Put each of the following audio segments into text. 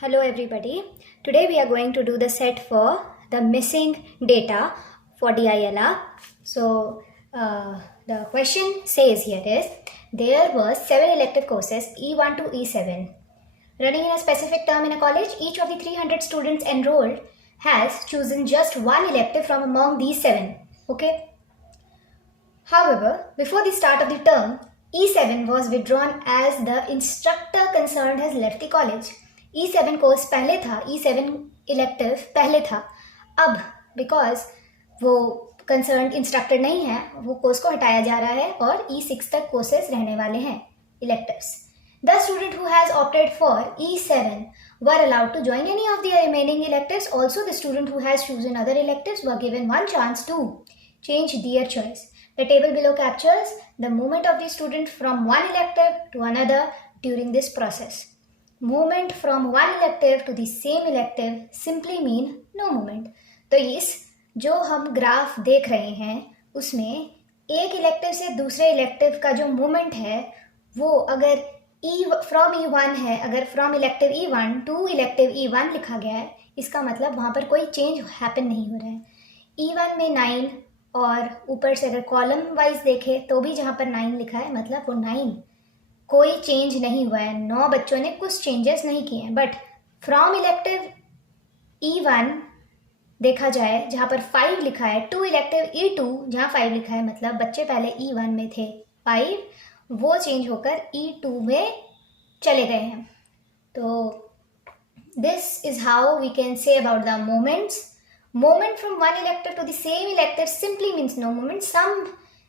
Hello everybody. Today we are going to do the set for the missing data for DILR. So the question says here is, there were 7 elective courses E1 to E7 running in a specific term in a college. Each of the 300 students enrolled has chosen just one elective from among these 7. Okay. However, before the start of the term, E7 was withdrawn as the instructor concerned has left the college. E7 course पहले था, E7 elective पहले था. अब because वो concern instructor नहीं है, वो course को हटाया जा रहा है और E6 तक कोर्सेज रहने वाले हैं electives. The student who has opted for E7 were allowed to join any of the remaining electives. Also, the student who has chosen other electives were given one chance to change their choice. The table below captures the movement of the student from one elective to another during this process. Movement from one elective to the same elective simply mean no movement. तो इस जो हम graph देख रहे हैं उसमें एक elective से दूसरे इलेक्टिव का जो मूवमेंट है वो अगर फ्रॉम E1 है, अगर from elective E1 to elective E1 लिखा गया है, इसका मतलब वहाँ पर कोई चेंज हैपन नहीं हो रहा है. E1 में 9 और ऊपर से अगर कॉलम वाइज देखे तो भी जहाँ पर 9 लिखा है मतलब वो 9 कोई चेंज नहीं हुआ है. 9 बच्चों ने कुछ चेंजेस नहीं किए हैं. बट फ्रॉम इलेक्टिव E1 देखा जाए जहाँ पर 5 लिखा है टू इलेक्टिव E2 जहाँ 5 लिखा है मतलब बच्चे पहले E1 में थे 5, वो चेंज होकर E2 में चले गए हैं. तो this is how we can say about the moments. Movement from one elective to the same elective simply means no movement. Some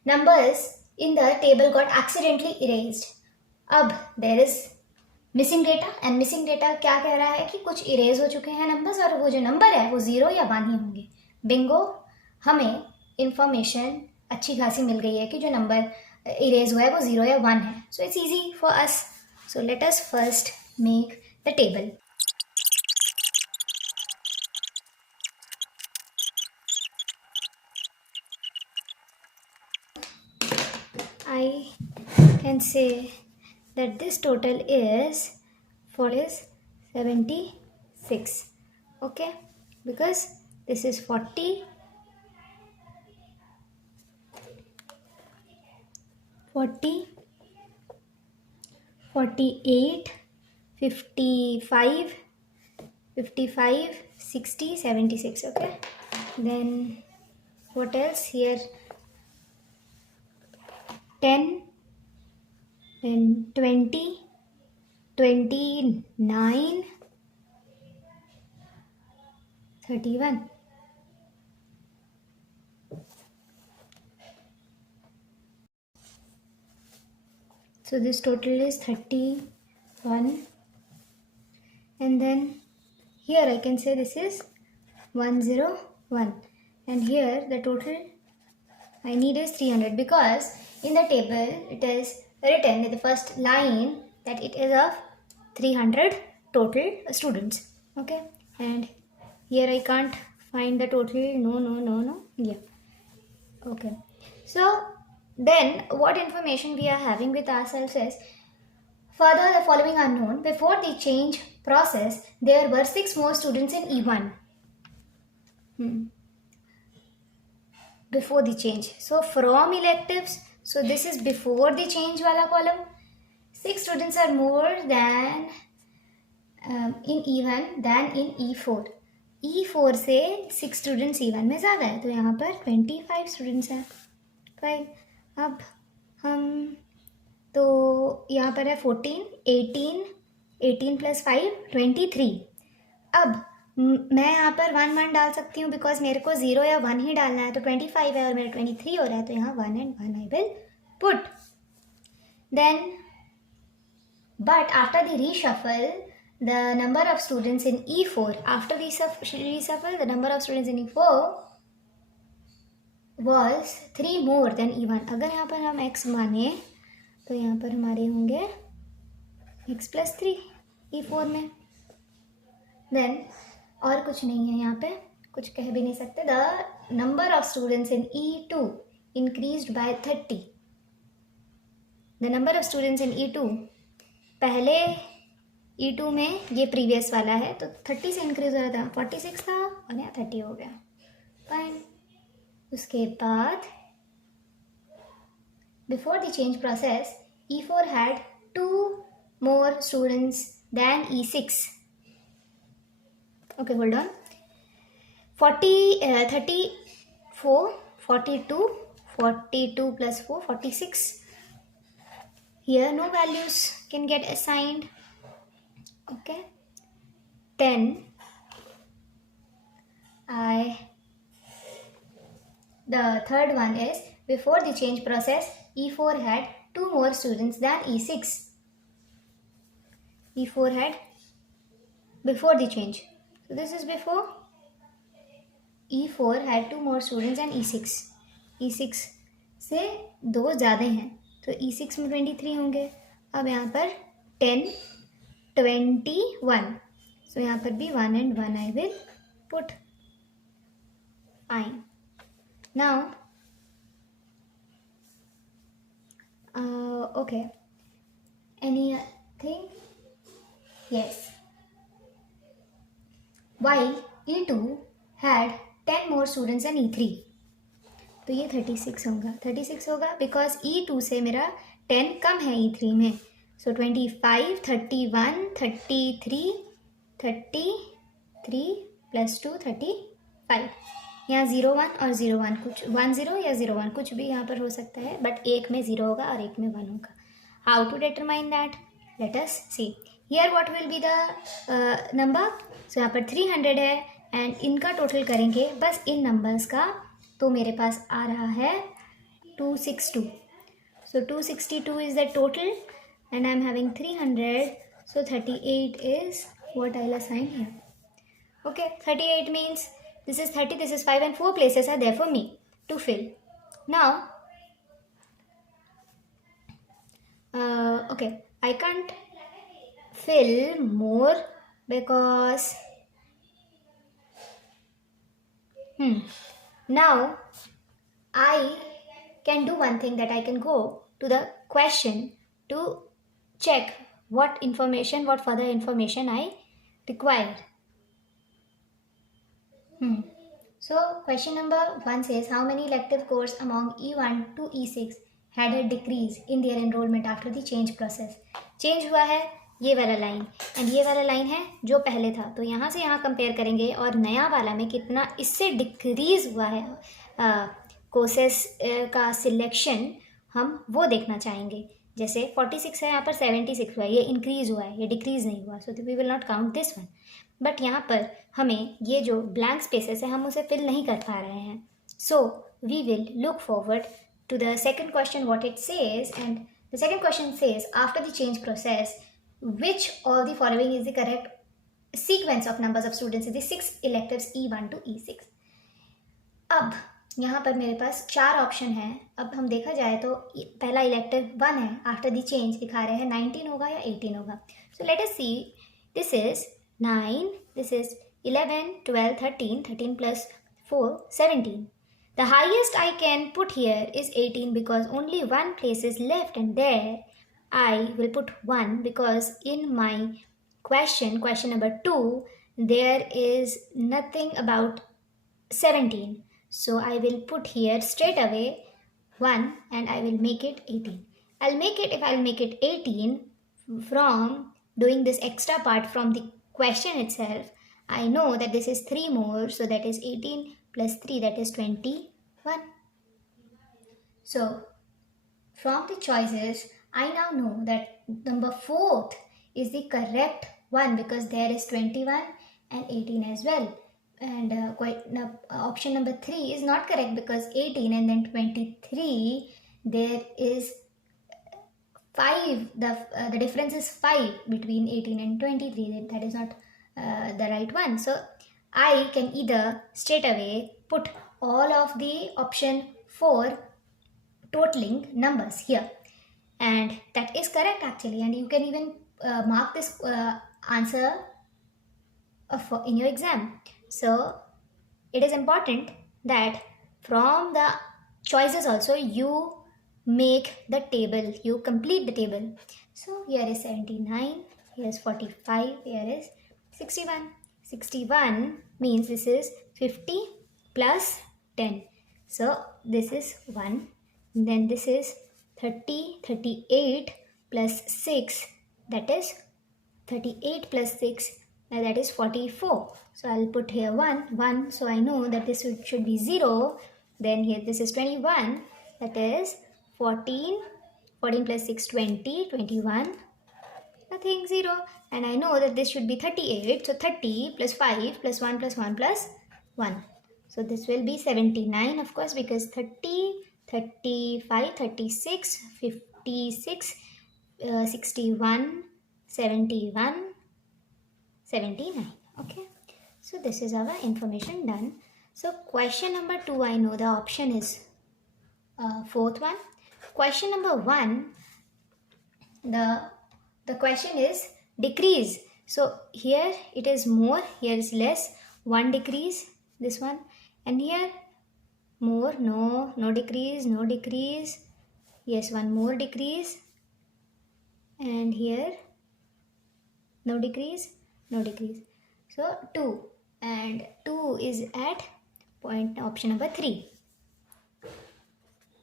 numbers in the table got accidentally erased. अब there is missing data and missing data क्या कह रहा है कि कुछ erase हो चुके हैं numbers और वो जो number है वो 0 या 1 ही होंगे. Bingo, हमें information अच्छी खासी मिल गई है कि जो number erase हुआ है वो 0 या 1 है. So it's easy for us. So let us first make the table. I can say that this total is 76. Okay, because this is 40, 48, 55, 60, 76. Okay, then what else here? 10, then 20, 29, 31. So this total is 31. And then here I can say this is 101. And here the total I need is 300 because in the table it is written in the first line that it is of 300 total students. Okay, and here I can't find the total. No. Yeah. Okay. So then what information we are having with ourselves is, further the following are known. Before the change process, there were 6 more students in E1. Before the change. So from electives, so this is before the change wala column. 6 students are more than in E1 than in E4. E4 से 6 students E1 में ज़्यादा है तो यहाँ पर 25 students हैं. Fine. अब हम तो यहाँ पर है 14, 18 plus 5, 23. अब मैं यहाँ पर 1 डाल सकती हूँ बिकॉज मेरे को 0 या 1 ही डालना है. तो 25 है और मेरा 23 हो रहा है तो यहाँ 1 and 1 I will put. Then but after the reshuffle the number of students in E4, after reshuffle the number of students in E4 was 3 more than E1. अगर यहाँ पर हम x माने तो यहाँ पर हमारे होंगे x plus 3 E4 में. Then और कुछ नहीं है यहाँ पे, कुछ कह भी नहीं सकते. The number of students in E2 increased by 30. The number of students in E2 पहले E2 में ये प्रीवियस वाला है तो 30 से इंक्रीज हो रहा था, 46 था और यहाँ 30 हो गया, फाइन। उसके बाद before the change process E4 had 2 more students than E6. Okay, hold on. 34, 42, 42 plus 4, 46. Here no values can get assigned. Okay. Then the third one is before the change process, E4 had 2 more students than E6. E4 had before the change. So this is before. E4 had 2 more students than E6. E6 से 2 ज़्यादा हैं तो E6 में 23 होंगे. अब यहाँ पर 10, 21. So यहाँ पर भी 1 and 1 I will put. Fine. Now, okay. Anything? Yes. While E2 had 10 more students than E3. तो ये 36 होगा. 36 होगा because E2 से मेरा 10 कम है E3 में. So 25, 31, 33, 33 plus 2, 35. यहाँ 01 और 01 कुछ 10 या 01 कुछ भी यहाँ पर हो सकता है, बट एक में 0 होगा और एक में 1 होगा. How to determine that? Let us see. Here what will be the number? So यहाँ पर 300 है एंड इनका टोटल करेंगे बस इन नंबर्स का, तो मेरे पास आ रहा है 262. So 262 is the total and I am having 300. So 38 is what I'll assign here. Okay, 38 means this is 30, this is 5 and 4 places are there for me to fill. Now, okay, I can't fill more because now I can do one thing, that I can go to the question to check what further information I require. So question number 1 says how many elective course among E1 to E6 had a decrease in their enrollment after the change process. Change हुआ है ये वाला line and ये वाला line है जो पहले था, तो यहाँ से यहाँ कंपेयर करेंगे और नया वाला में कितना इससे डिक्रीज हुआ है कोर्सेस का सिलेक्शन, हम वो देखना चाहेंगे. जैसे 46 है यहाँ पर 76 हुआ है, ये इंक्रीज हुआ है, ये डिक्रीज नहीं हुआ. So we will not count this one. But यहाँ पर हमें ये जो ब्लैंक स्पेसेस है हम उसे फिल नहीं कर पा रहे हैं. So we will look forward to the second question what it says, and the second question says after the change process which all the following is the correct sequence of numbers of students in the 6 electives E1 to E6. अब यहाँ पर मेरे पास 4 option है. अब हम देखा जाए तो पहला इलेक्टिव 1 है, आफ्टर द चेंज दिखा रहे हैं 19 होगा या 18 होगा. So let us see, this is 9, this is 11, 12, 13, 13 plus 4, 17. The highest I can put here is 18 because only one place is left, and there I will put 1 because in my question number 2, there is nothing about 17. So I will put here straight away 1 and I will make it 18. I'll make it 18 from doing this extra part from the question itself. I know that this is 3 more, so that is 18 plus 3, that is 21. So from the choices, I now know that number 4 is the correct one because there is 21 and 18 as well. And option number 3 is not correct because 18 and then 23, there is 5. The difference is 5 between 18 and 23. That is not the right one. So I can either straight away put all of the option 4 totaling numbers here, and that is correct actually, and you can even mark this answer in your exam. So it is important that from the choices also you make the table, you complete the table. So here is 79, Here is 45. Here is 61. 61 means this is 50 plus 10. So this is 1. Then this is 30, 38 plus 6. That is 38 plus 6. That is 44. So I'll put here 1. So I know that this should be 0. Then here this is 21. That is 14. 14 plus 6, 20. 21. Nothing, 0. And I know that this should be 38. So 30 plus 5 plus 1 plus 1 plus 1. So this will be 79, of course, because 30, 35, 36, 56, 61, 71, 79. Okay. So this is our information done. So question number 2, I know the option is fourth one. Question number 1, the question is decrease. So here it is more, here is less. 1 decrease, this one. And here more, no decrease, no decrease. Yes, 1 more decrease. And here no decrease, no decrease. So 2, and 2 is at point option number 3.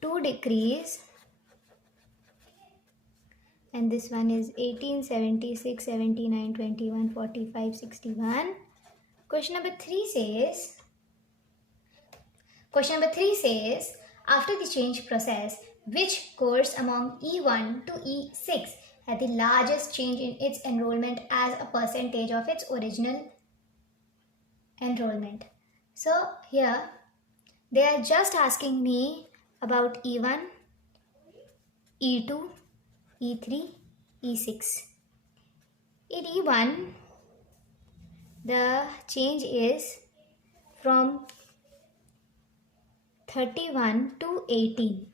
2 decrease. And this one is 18, 76, 79, 21, 45, 61. Question number 3 says, after the change process, which course among E1 to E6 had the largest change in its enrollment as a percentage of its original enrollment? So here they are just asking me about E1, E2, E3, E6. In E1, the change is from 31 to 18.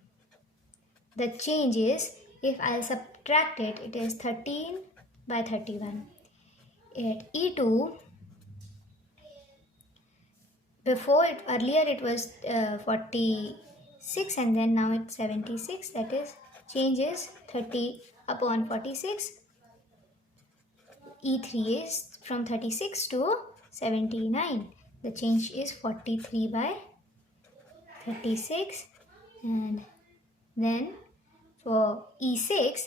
The change is, if I'll subtract it, it is 13 by 31. At E2, earlier it was 46 and then now it's 76. That is, change is 30 upon 46. E3 is from 36 to 79. The change is 43 by 36. And then for E6,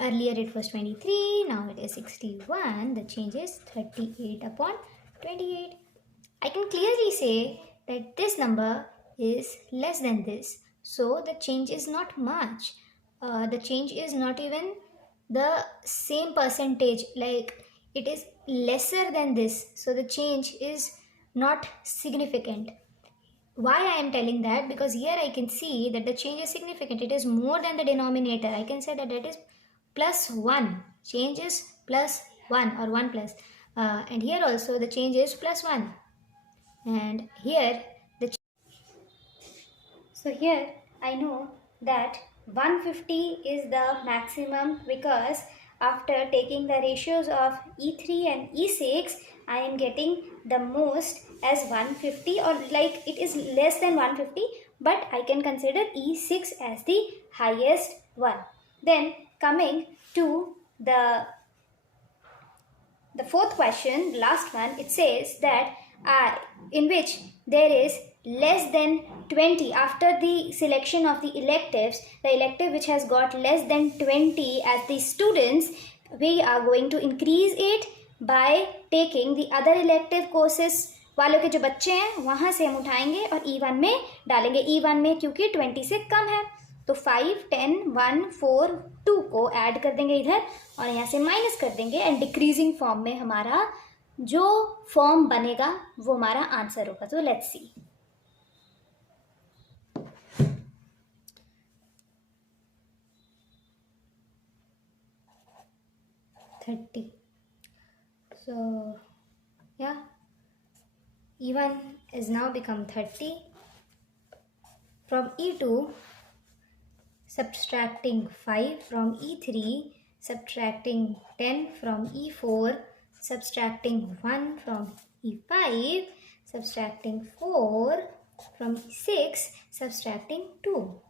earlier it was 23, now it is 61. The change is 38 upon 28. I can clearly say that this number is less than this. So the change is not much. The change is not even the same percentage, like it is lesser than this. So the change is not significant. Why I am telling that? Because here I can see that the change is significant. It is more than the denominator. I can say that that is plus 1. Change is plus 1 or 1 plus. And here also the change is plus 1. And here so here I know that 150 is the maximum, because after taking the ratios of E3 and E6, I am getting the most as 150, or like it is less than 150, but I can consider E6 as the highest one. Then coming to the fourth question, last one, it says that in which there is less than 20 after the selection of the electives, the elective which has got less than 20 as the students, we are going to increase it by taking the other elective courses वालों के जो बच्चे हैं वहाँ से हम उठाएंगे और E1 में डालेंगे. E1 में क्योंकि 20 से कम है तो 5, 10, 1, 4, 2 को ऐड कर देंगे इधर और यहाँ से माइनस कर देंगे. एंड डिक्रीजिंग फॉर्म में हमारा जो फॉर्म बनेगा वो हमारा आंसर होगा. तो let's see. So yeah, E1 is now become 30. From E2, subtracting 5, from E3, subtracting 10, from E4, subtracting 1, from E5, subtracting 4, from E6, subtracting 2.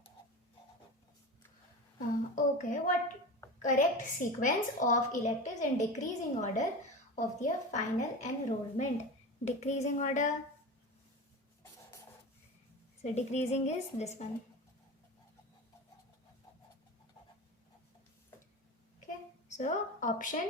Okay, what correct sequence of electives in decreasing order of their final enrollment. Decreasing order. So decreasing is this one. Okay, so option.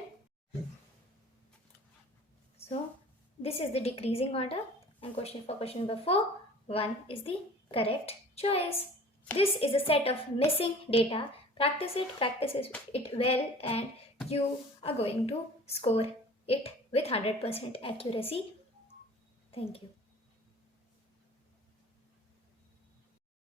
So this is the decreasing order, and question number 4, 1 is the correct choice. This is a set of missing data. Practice it well, and you are going to score it with 100% accuracy. Thank you.